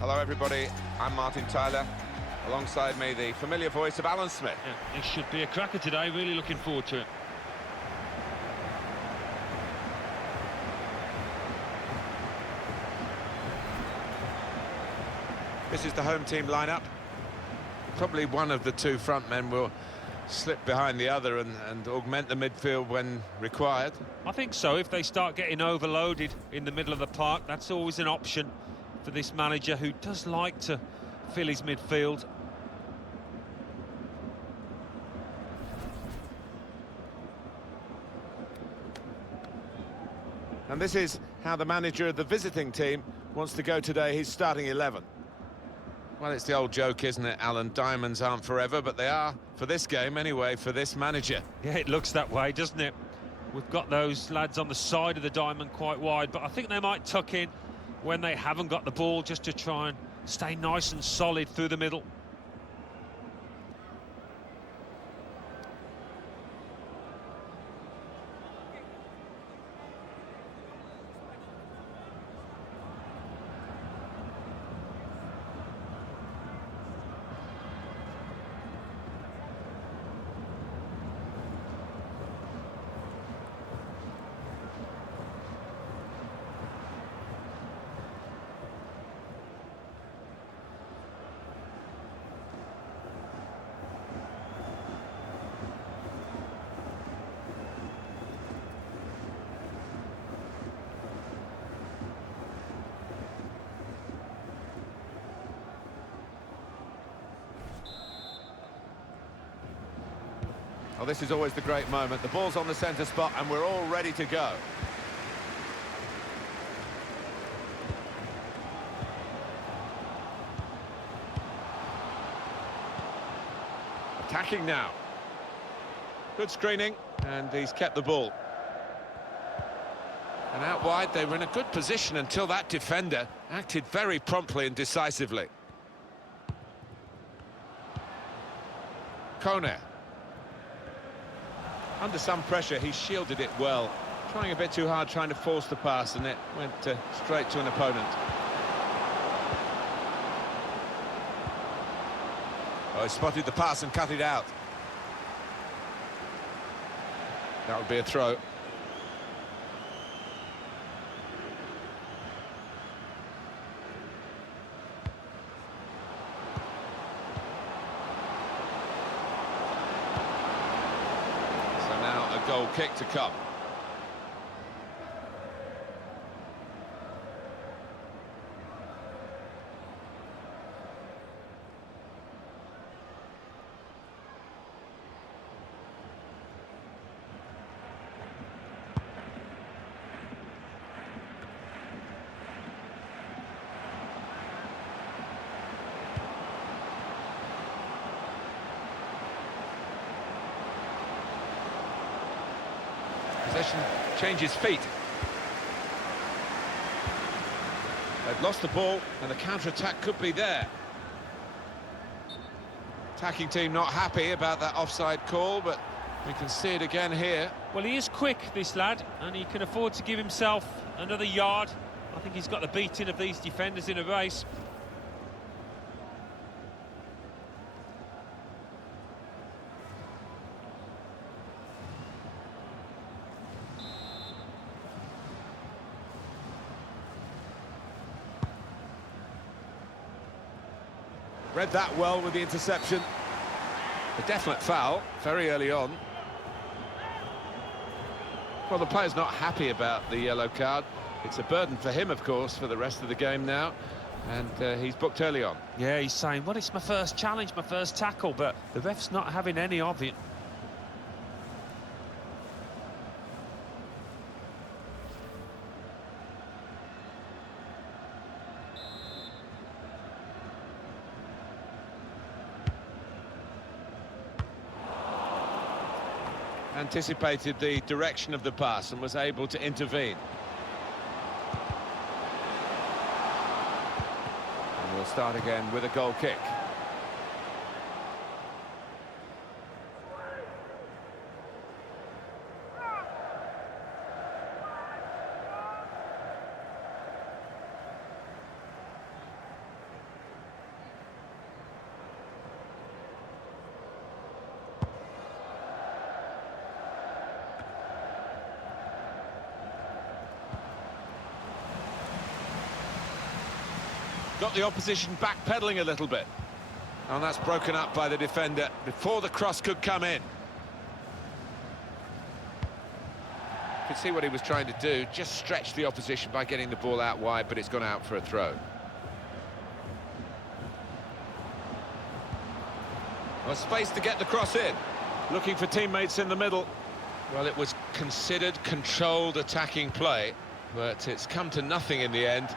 Hello everybody, I'm Martin Tyler. Alongside me, the familiar voice of Alan Smith. Yeah, this should be a cracker today, really looking forward to it. This is the home team lineup. Probably one of the two front men will slip behind the other and augment the midfield when required. I think so. If they start getting overloaded in the middle of the park, that's always an option for this manager who does like to fill his midfield. And this is how the manager of the visiting team wants to go today, his starting 11. Well, it's the old joke, isn't it, Alan? Diamonds aren't forever, but they are for this game anyway, for this manager. Yeah, it looks that way, doesn't it? We've got those lads on the side of the diamond quite wide, but I think they might tuck in when they haven't got the ball, just to try and stay nice and solid through the middle. Well, this is always the great moment. The ball's on the centre spot and we're all ready to go. Attacking now. Good screening, and he's kept the ball. And out wide, they were in a good position until that defender acted very promptly and decisively. Kone. Under some pressure, he shielded it well. Trying a bit too hard, trying to force the pass, and it went straight to an opponent. Oh, he spotted the pass and cut it out. That would be a throw. Goal kick to come. Possession changes feet. They've lost the ball and the counter-attack could be there. Attacking team not happy about that offside call, but we can see it again here. Well, he is quick, this lad, and he can afford to give himself another yard. I think he's got the beating of these defenders in a race. Read that well with the interception. A definite foul, very early on. Well, the player's not happy about the yellow card. It's a burden for him, of course, for the rest of the game now. And he's booked early on. Yeah, he's saying, well, it's my first challenge, my first tackle, but the ref's not having any of it. Anticipated the direction of the pass and was able to intervene. And we'll start again with a goal kick. got the opposition backpedaling a little bit. And that's broken up by the defender before the cross could come in. You can see what he was trying to do, just stretch the opposition by getting the ball out wide, but it's gone out for a throw. Well, space to get the cross in. Looking for teammates in the middle. Well, it was considered controlled attacking play, but it's come to nothing in the end.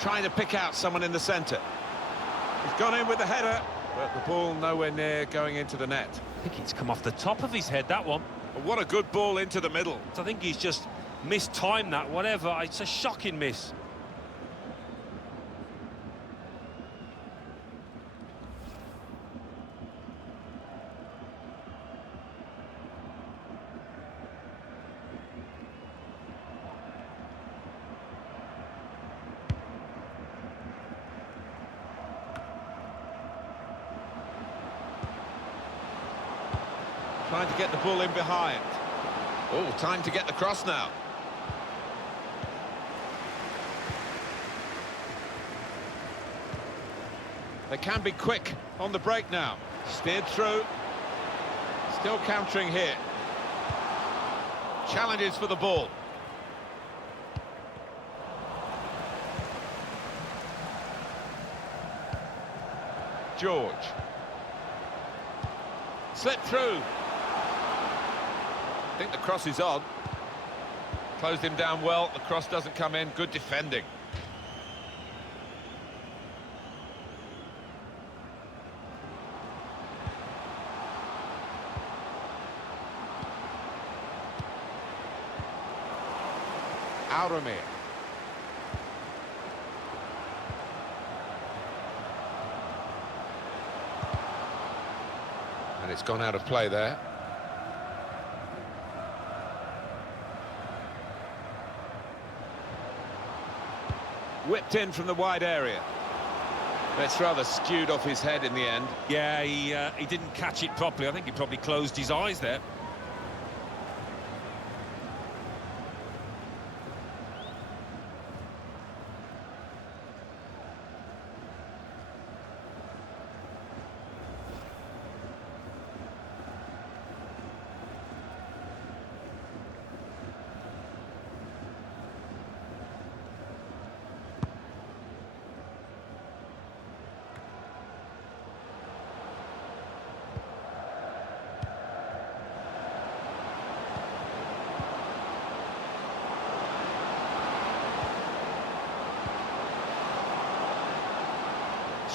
Trying to pick out someone in the centre. He's gone in with the header, but the ball nowhere near going into the net. I think it's come off the top of his head, that one. But what a good ball into the middle. I think he's just mistimed that, whatever. It's a shocking miss. Trying to get the ball in behind. Oh, time to get the cross now. They can be quick on the break now. Steered through. Still countering here. Challenges for the ball. George. Slipped through. I think the cross is on. Closed him down well. The cross doesn't come in. Good defending. Auromir. And it's gone out of play there. Whipped in from the wide area. That's rather skewed off his head in the end. Yeah, he didn't catch it properly. I think he probably closed his eyes there.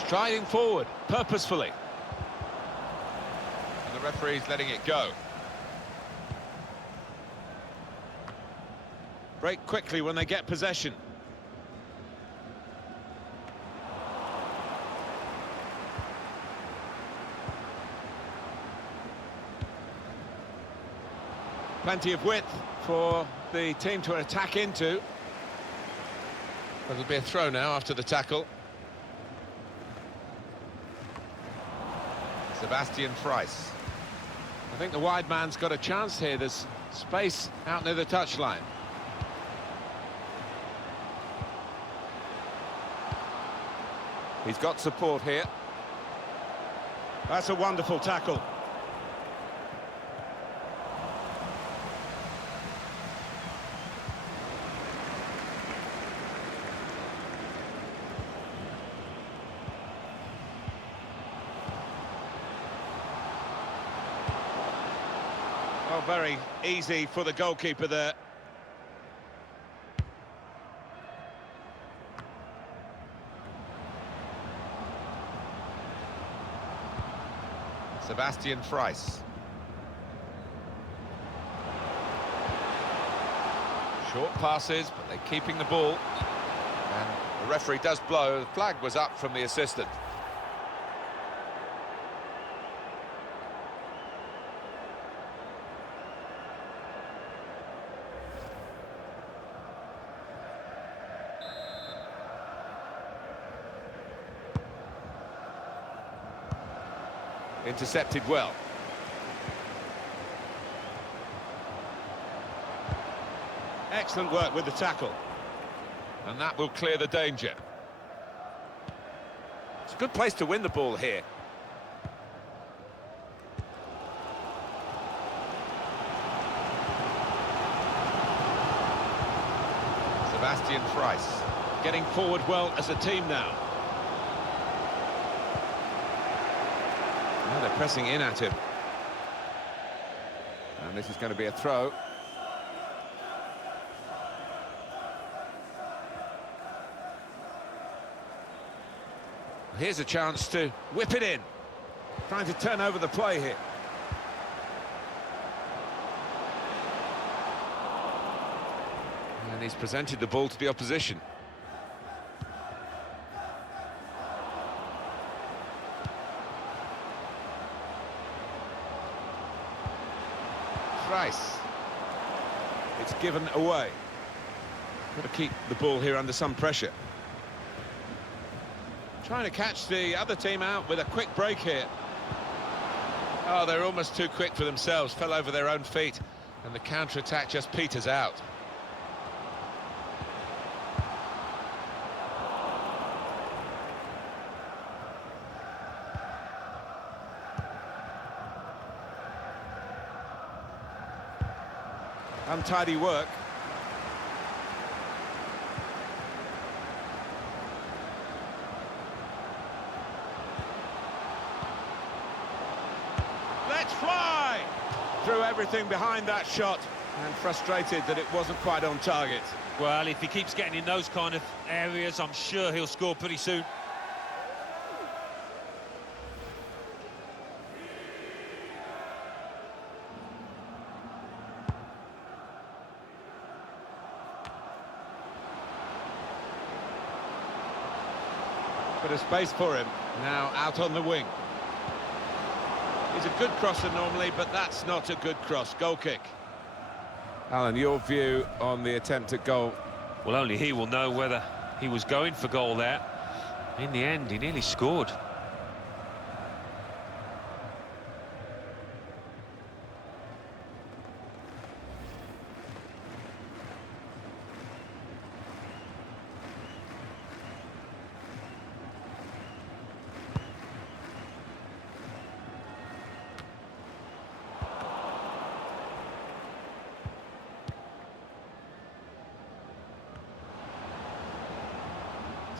Striding forward, purposefully. And the referee's letting it go. Break quickly when they get possession. Plenty of width for the team to attack into. It'll be a throw now after the tackle. Sebastian Freis. I think the wide man's got a chance here. There's space out near the touchline. He's got support here. That's a wonderful tackle. Oh, very easy for the goalkeeper there. Sebastian Freis. Short passes, but they're keeping the ball. And the referee does blow. The flag was up from the assistant. Intercepted well. Excellent work with the tackle. And that will clear the danger. It's a good place to win the ball here. Sebastian Price getting forward well as a team now. Now they're pressing in at him. And this is going to be a throw. Here's a chance to whip it in. Trying to turn over the play here. And he's presented the ball to the opposition. Price. It's given away. Got to keep the ball here under some pressure. Trying to catch the other team out with a quick break here. Oh, they're almost too quick for themselves, fell over their own feet, and the counter-attack just peters out. Untidy work. Let's fly! Threw everything behind that shot and frustrated that it wasn't quite on target. Well, if he keeps getting in those kind of areas, I'm sure he'll score pretty soon. Bit of space for him, now out on the wing. He's a good crosser normally, but that's not a good cross. Goal kick. Alan, your view on the attempt at goal? Well, only he will know whether he was going for goal there. In the end, he nearly scored.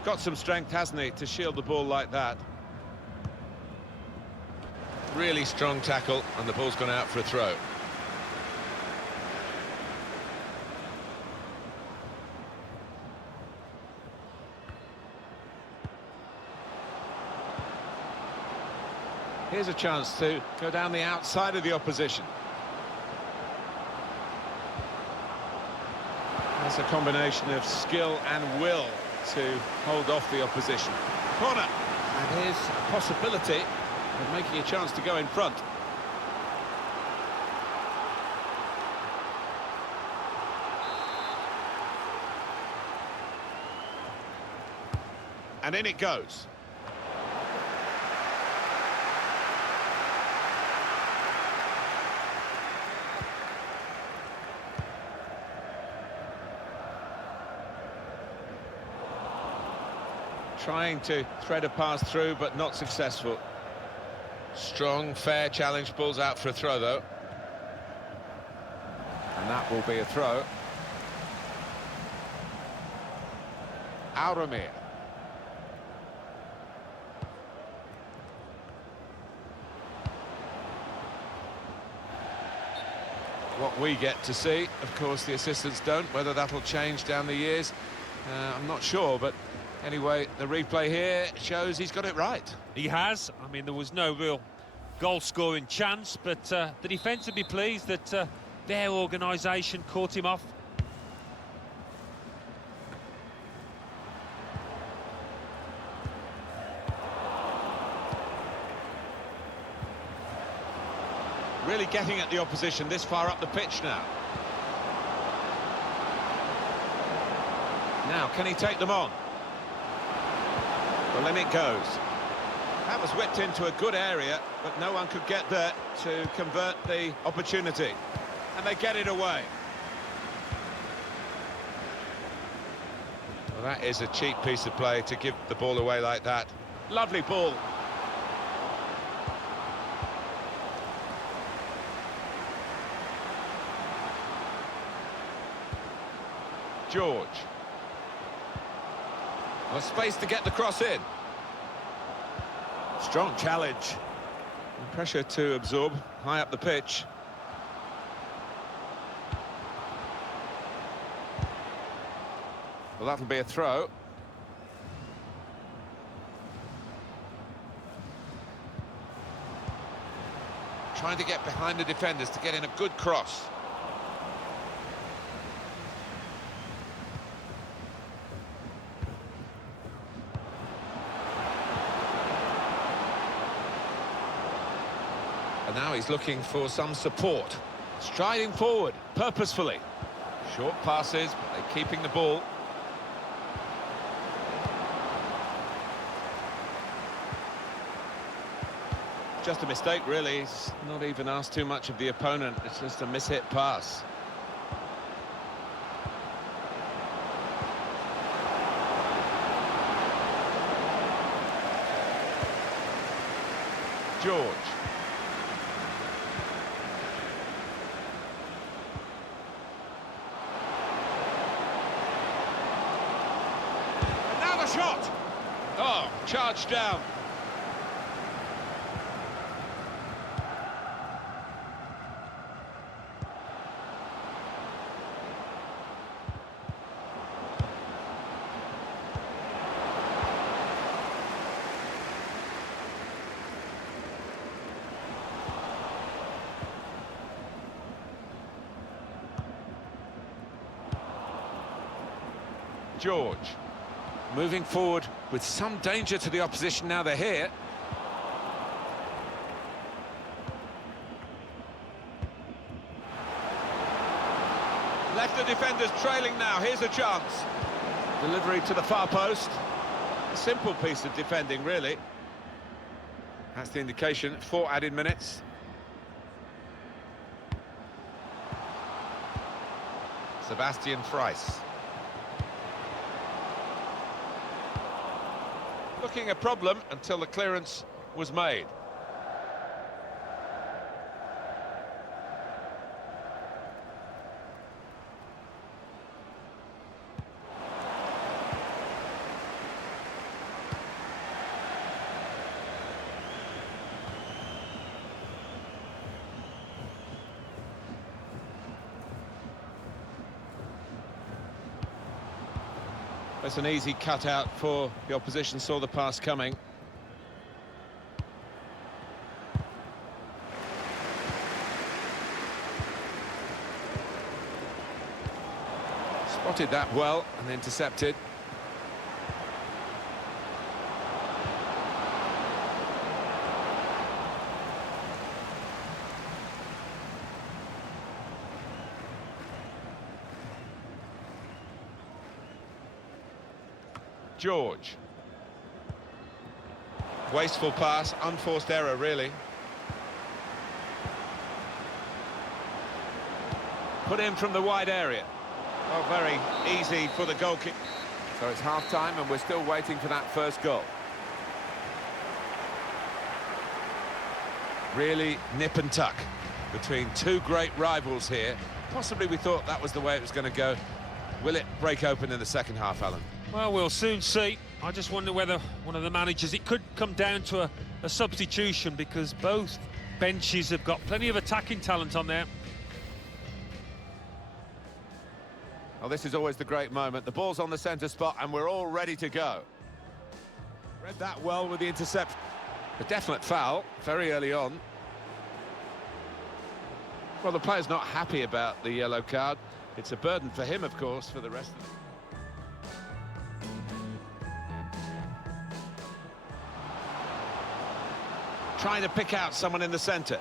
Got some strength, hasn't he, to shield the ball like that. Really strong tackle, and the ball's gone out for a throw. Here's a chance to go down the outside of the opposition. That's a combination of skill and will to hold off the opposition. Corner, and here's a possibility of making a chance to go in front. And in it goes. Trying to thread a pass through, but not successful. Strong, fair challenge, ball's out for a throw, though. And that will be a throw. Auramir. What we get to see, of course, the assistants don't. Whether that'll change down the years, I'm not sure, but anyway, the replay here shows he's got it right. He has. I mean, there was no real goal-scoring chance, but the defence would be pleased that their organisation caught him off. Really getting at the opposition this far up the pitch now. Now, can he take them on? Well, in it goes. That was whipped into a good area, but no one could get there to convert the opportunity. And they get it away. Well, that is a cheap piece of play to give the ball away like that. Lovely ball. George. Well, space to get the cross in. Strong challenge. And pressure to absorb high up the pitch. Well, that'll be a throw. Trying to get behind the defenders to get in a good cross. And now he's looking for some support. Striding forward, purposefully. Short passes, but they're keeping the ball. Just a mistake, really. He's not even asked too much of the opponent. It's just a mishit pass. George. And now the shot! Oh, charged down. George, moving forward with some danger to the opposition now they're here. Left the defenders trailing now, here's a chance. Delivery to the far post. A simple piece of defending, really. That's the indication, 4 added minutes. Sebastian Freiss. Looking a problem until the clearance was made. That's an easy cutout for the opposition, saw the pass coming. Spotted that well and intercepted. George. Wasteful pass, unforced error, really. Put in from the wide area. Oh, very easy for the goalkeeper. So it's half-time and we're still waiting for that first goal. Really nip and tuck between two great rivals here. Possibly we thought that was the way it was going to go. Will it break open in the second half, Alan? Well, we'll soon see. I just wonder whether one of the managers... It could come down to a substitution because both benches have got plenty of attacking talent on there. Well, this is always the great moment. The ball's on the centre spot and we're all ready to go. Read that well with the interception. A definite foul very early on. Well, the player's not happy about the yellow card. It's a burden for him, of course, for the rest of it. Trying to pick out someone in the centre.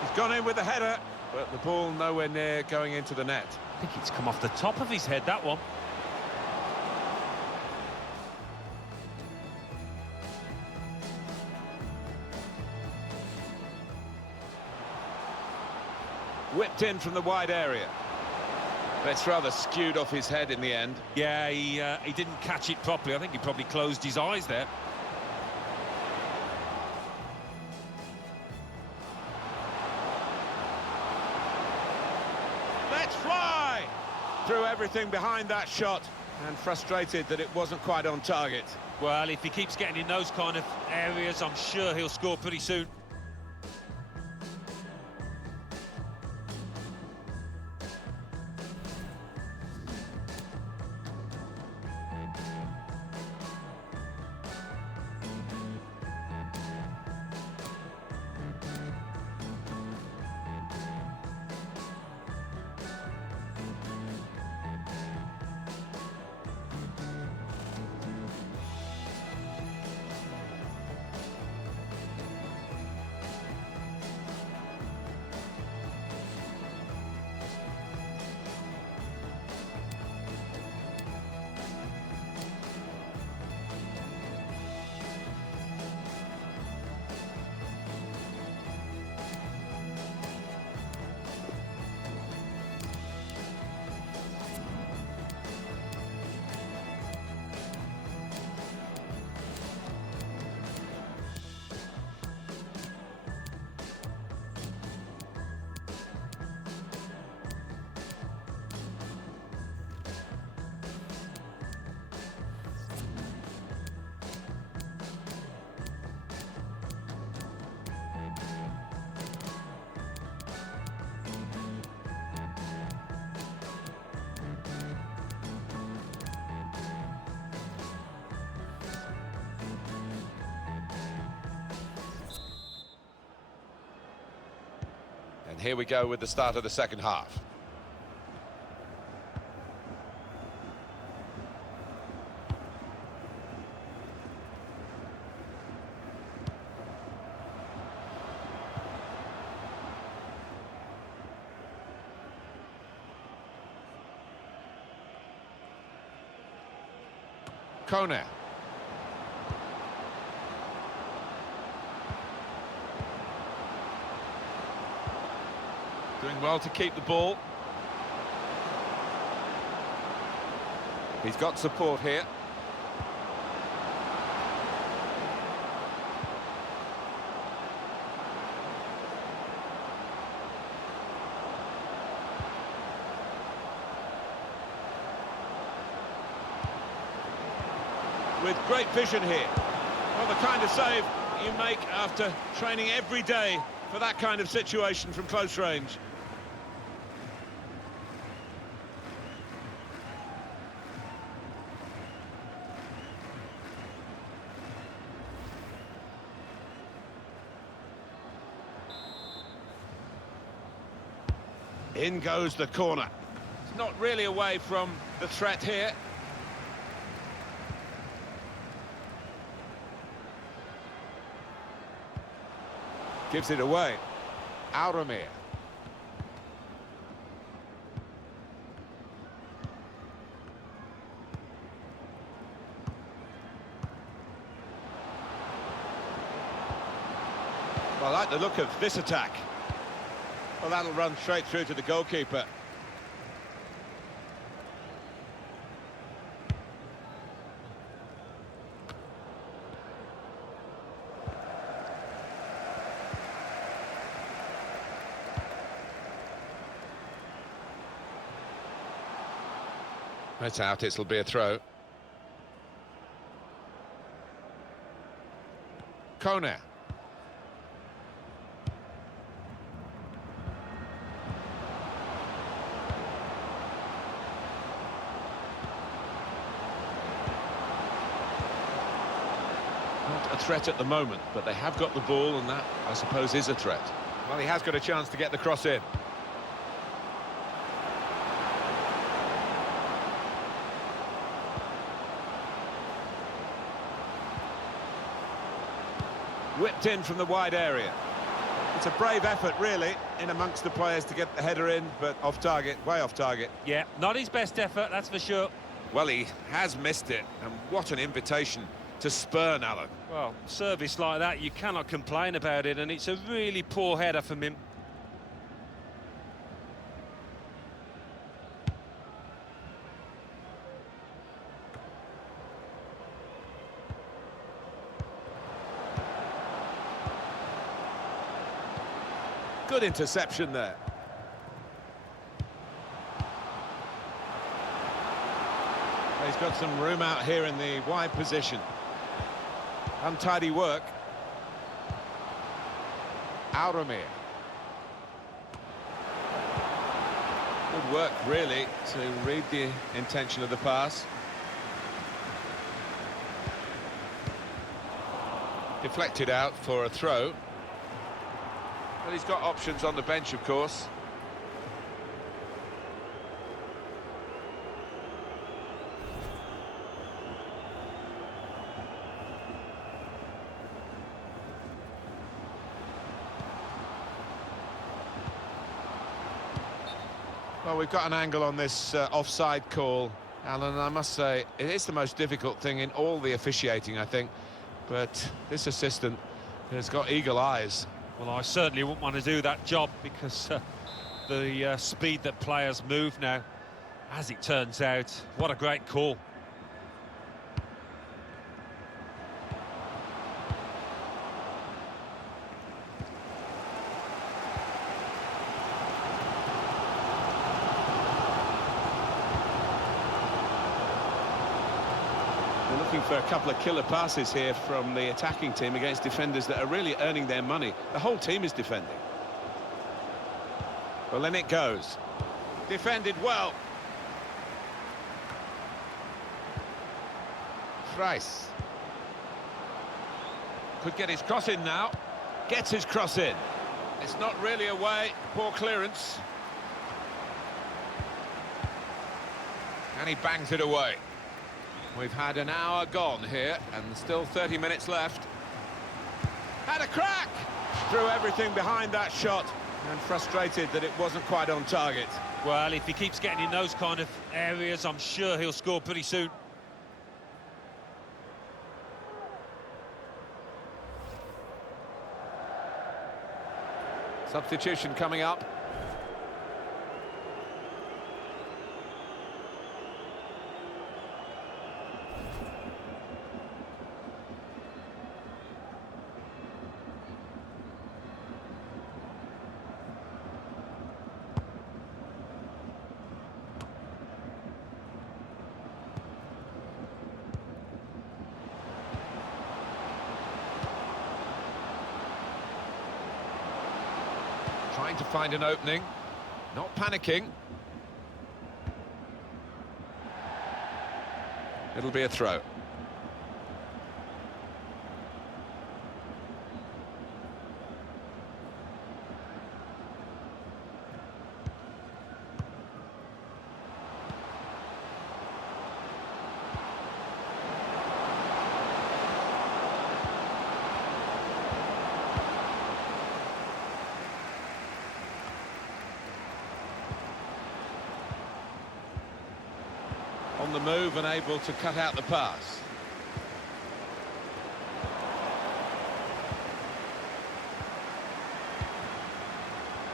He's gone in with the header, but the ball nowhere near going into the net. I think it's come off the top of his head, that one. Whipped in from the wide area. That's rather skewed off his head in the end. Yeah, he didn't catch it properly. I think he probably closed his eyes there. Let's fly! Threw everything behind that shot and frustrated that it wasn't quite on target. Well, if he keeps getting in those kind of areas, I'm sure he'll score pretty soon. And here we go with the start of the second half. Kone. Doing well to keep the ball. He's got support here. With great vision here. Well, the kind of save you make after training every day for that kind of situation from close range. In goes the corner. It's not really away from the threat here. Gives it away. Auromir. Well, I like the look of this attack. Well, that'll run straight through to the goalkeeper. That's out, it'll be a throw. Kone. Not a threat at the moment, but they have got the ball, and that, I suppose, is a threat. Well, he has got a chance to get the cross in. Whipped in from the wide area. It's a brave effort, really, in amongst the players to get the header in, but off target, way off target. Yeah, not his best effort, that's for sure. Well, he has missed it, and what an invitation to spurn, Alan. Well, service like that, you cannot complain about it, and it's a really poor header from him. Good interception there. He's got some room out here in the wide position. Untidy work. Auromir. Good work, really, to read the intention of the pass. Deflected out for a throw. But he's got options on the bench, of course. Well, we've got an angle on this offside call, Alan, and I must say, it is the most difficult thing in all the officiating, I think. But this assistant has got eagle eyes. Well, I certainly wouldn't want to do that job because the speed that players move now, as it turns out, what a great call. We're looking for a couple of killer passes here from the attacking team against defenders that are really earning their money. The whole team is defending. Well, in it goes. Defended well. Thrice. Could get his cross in now. Gets his cross in. It's not really away. Poor clearance. And he bangs it away. We've had an hour gone here, and still 30 minutes left. Had a crack! Threw everything behind that shot, and frustrated that it wasn't quite on target. Well, if he keeps getting in those kind of areas, I'm sure he'll score pretty soon. Substitution coming up. Trying to find an opening, not panicking. It'll be a throw. On the move and able to cut out the pass.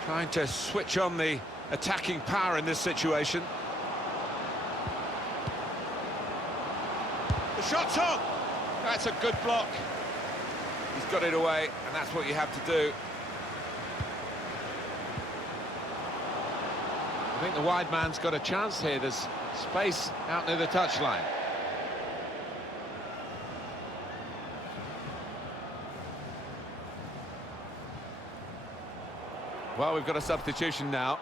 Trying to switch on the attacking power in this situation. The shot's on! That's a good block. He's got it away, and that's what you have to do. I think the wide man's got a chance here. There's space out near the touchline. Well, we've got a substitution now.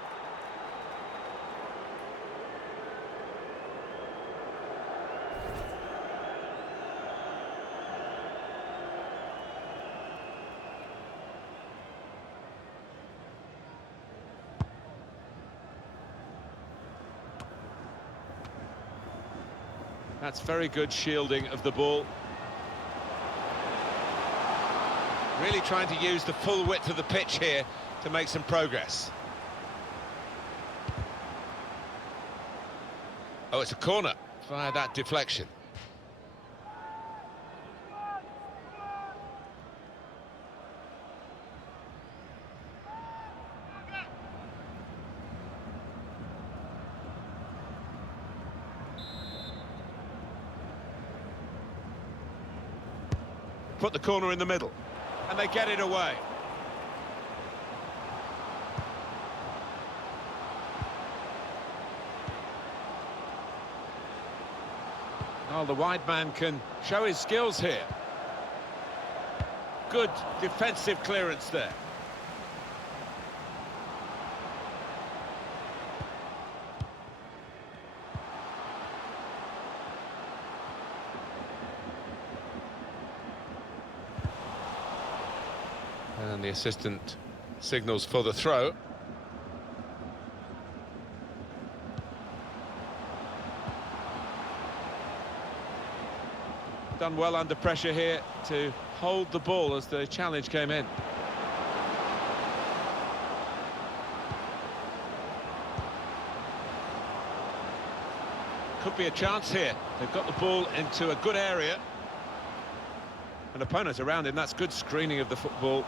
That's very good shielding of the ball. Really trying to use the full width of the pitch here to make some progress. Oh, it's a corner via that deflection. Put the corner in the middle, and they get it away. Oh, the wide man can show his skills here. Good defensive clearance there. And the assistant signals for the throw. Done well under pressure here to hold the ball as the challenge came in. Could be a chance here. They've got the ball into a good area. An opponent around him, that's good screening of the football.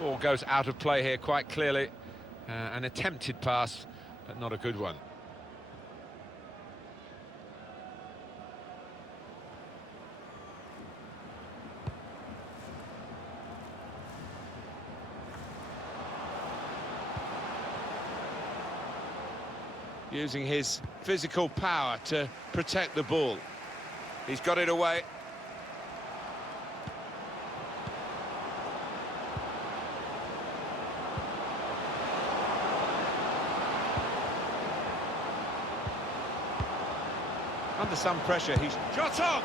Ball goes out of play here quite clearly. An attempted pass, but not a good one. Using his physical power to protect the ball. He's got it away. Under some pressure, he's shot on!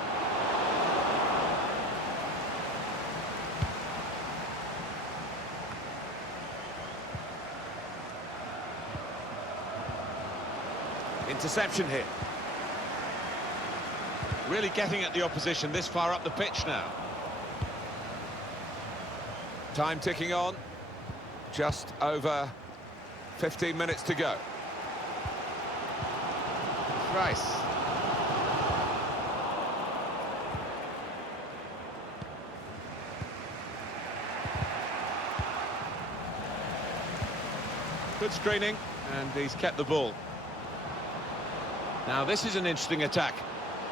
Interception here. Really getting at the opposition this far up the pitch now. Time ticking on. Just over 15 minutes to go. Rice. Good screening, and he's kept the ball. Now this is an interesting attack.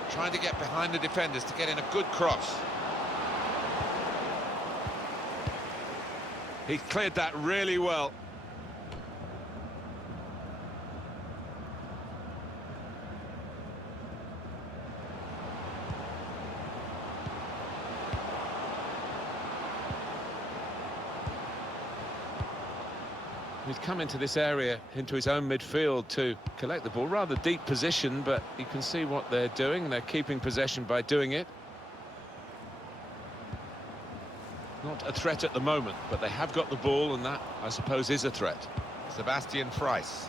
Trying to get behind the defenders to get in a good cross. He cleared that really well. He's come into this area, into his own midfield to collect the ball. Rather deep position, but you can see what they're doing. They're keeping possession by doing it. Not a threat at the moment, but they have got the ball, and that, I suppose, is a threat. Sebastian Price.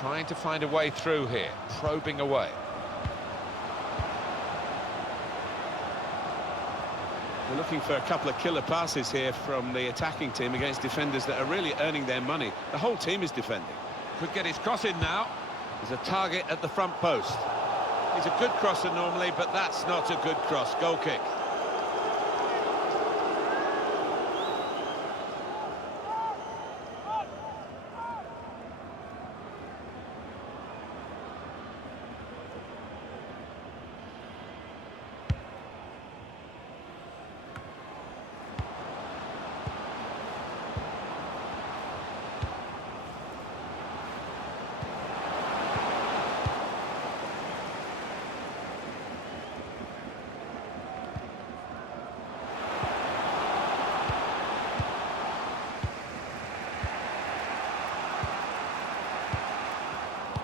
Trying to find a way through here, probing away. We're looking for a couple of killer passes here from the attacking team against defenders that are really earning their money. The whole team is defending. Could get his cross in now. There's a target at the front post. He's a good crosser normally, but that's not a good cross. Goal kick.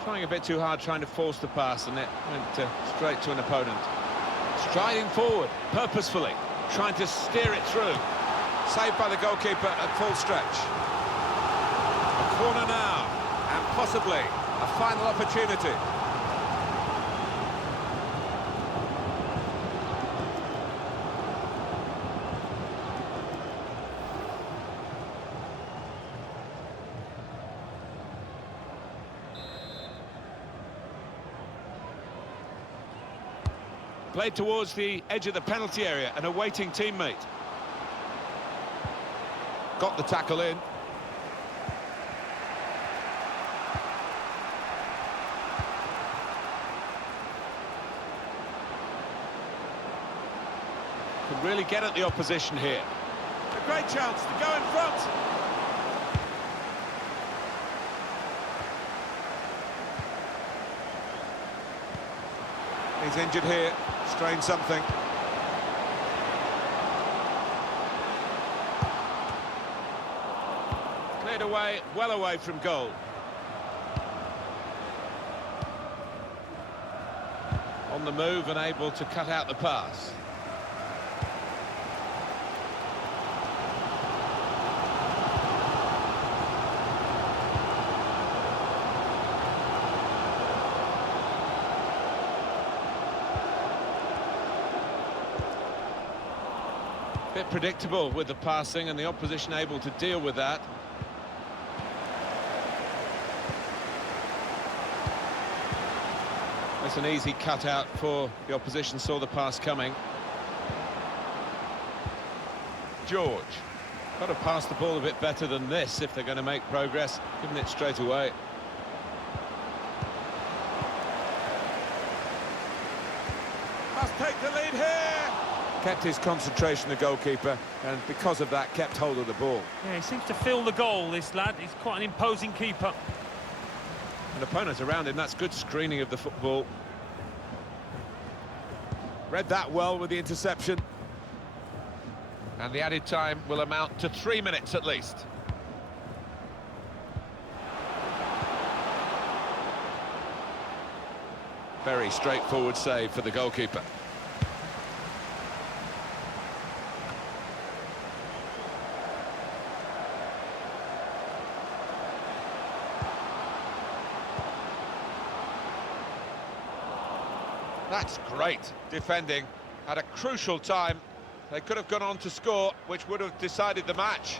Trying a bit too hard, trying to force the pass, and it went straight to an opponent. Striding forward, purposefully, trying to steer it through. Saved by the goalkeeper at full stretch. A corner now, and possibly a final opportunity. Played towards the edge of the penalty area, and a waiting teammate. Got the tackle in. Could really get at the opposition here. A great chance to go in front. He's injured here, strained something. Cleared away, well away from goal. On the move and able to cut out the pass. Bit predictable with the passing and the opposition able to deal with that. That's an easy cutout for the opposition, saw the pass coming. George. Got to pass the ball a bit better than this if they're going to make progress, giving it straight away. Must take the lead here. Kept his concentration, the goalkeeper, and because of that, kept hold of the ball. Yeah, he seems to fill the goal, this lad. He's quite an imposing keeper. And opponents around him, that's good screening of the football. Read that well with the interception. And the added time will amount to 3 minutes at least. Very straightforward save for the goalkeeper. That's great defending at a crucial time. They could have gone on to score, which would have decided the match.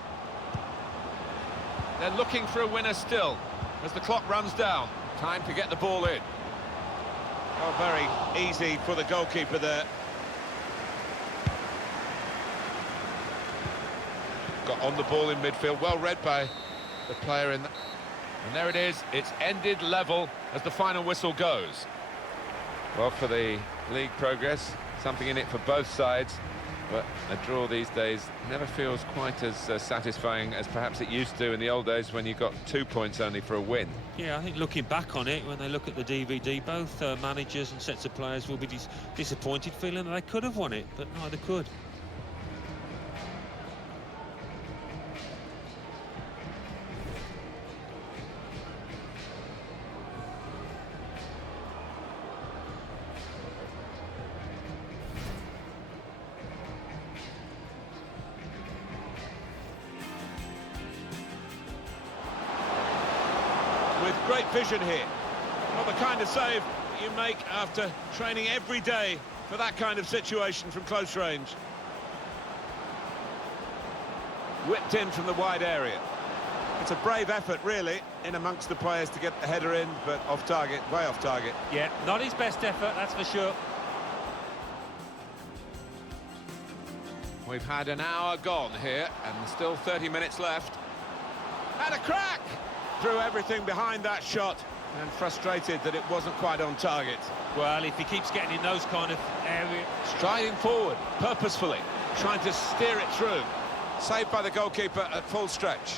They're looking for a winner still as the clock runs down. Time to get the ball in. Oh, very easy for the goalkeeper there. Got on the ball in midfield, well read by the player in. And there it is, it's ended level as the final whistle goes. Well, for the league progress, something in it for both sides, but a draw these days never feels quite as satisfying as perhaps it used to in the old days when you got 2 points only for a win. Yeah, I think looking back on it, when they look at the DVD, both managers and sets of players will be disappointed, feeling that they could have won it, but neither could. With great vision here. Not the kind of save you make after training every day for that kind of situation from close range. Whipped in from the wide area. It's a brave effort, really, in amongst the players to get the header in, but off target, way off target. Yeah, not his best effort, that's for sure. We've had an hour gone here, and still 30 minutes left. And a crack! Threw everything behind that shot, and frustrated that it wasn't quite on target. Well, if he keeps getting in those kind of areas... Striding forward, purposefully, trying to steer it through. Saved by the goalkeeper at full stretch.